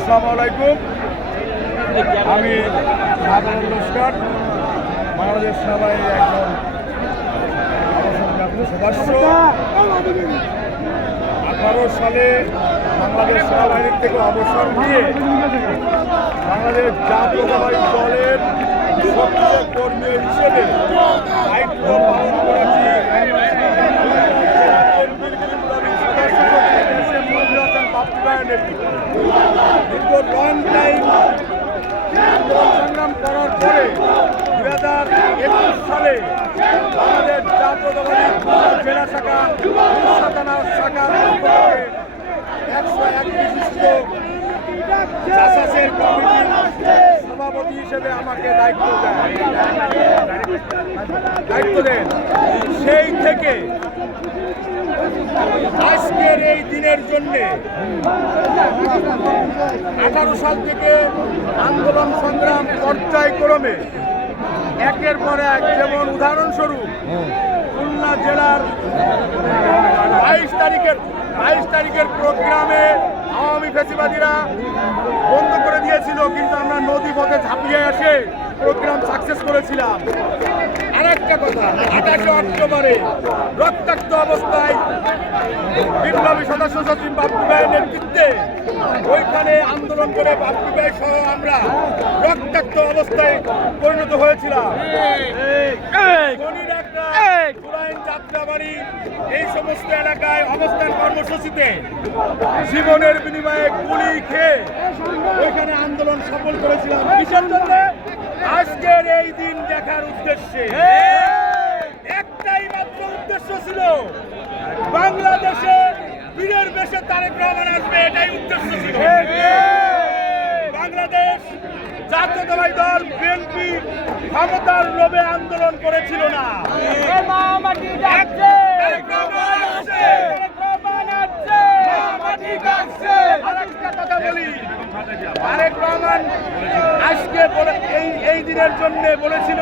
আসসালামু আলাইকুম। আমি সাধারণ লস্কর, বাংলাদেশ সেনাবাহিনীর একজন অবসরপ্রাপ্ত সদস্য। 18 সালে বাংলাদেশ সেনাবাহিনীর থেকে অবসর নিয়ে বাংলাদেশ জাতীয়তাবাদী দলের সক্রিয় কর্মী হিসেবে দায়িত্ব পালন করেছি। দীর্ঘ লং টাইম আন্দোলন সংগ্রাম করার পরে 2021 সালে বাংলাদেশ জাতীয়তাবাদী জেলা শাখা থানা শাখার 101 বিশিষ্ট কমিটির সভাপতি হিসেবে আমাকে দায়িত্ব দেন। সেই থেকে আজকের এই দিনের জন্য 18 সাল থেকে আন্দোলন সংগ্রাম পর্যায়ক্রমে একের পর এক, যেমন উদাহরণস্বরূপ খুলনা জেলার 22 তারিখের প্রোগ্রামে আওয়ামী ফ্যাসিবাদীরা বন্ধ করে দিয়েছিল, কিন্তু আমরা নদী পথে ঝাঁপিয়ে এসে প্রোগ্রাম সাকসেস করেছিলাম। আরেকটা কথা, 28 অক্টোবরে রক্তাক্ত অবস্থায় বিপ্লবী সদস্য সচিব বাপ্পি ভাইয়ের নেতৃত্বে ওইখানে আন্দোলন করে বাপ্পি ভাই সহ আমরা রক্তাক্ত অবস্থায় পরিণত হয়েছিলাম। যাত্রাবাড়ি এই সমস্ত এলাকায় অবস্থান কর্মসূচিতে জীবনের বিনিময়ে গুলি খেয়ে ওইখানে আন্দোলন সফল করেছিলাম। কিসের জন্য? আজকের এই দিন দেখার উদ্দেশ্যে। একটাই মাত্র উদ্দেশ্য ছিল, বাংলাদেশে বীরের বেশে তারেক রহমান আসবে, এটাই উদ্দেশ্য ছিল। বাংলাদেশ জাতীয়তাবাদী দল বিএনপি ক্ষমতার লোভে আন্দোলন করেছিল না। আরেকটা কথা বলি, তারেক রহমান আজকে এই দিনের জন্য বলেছিল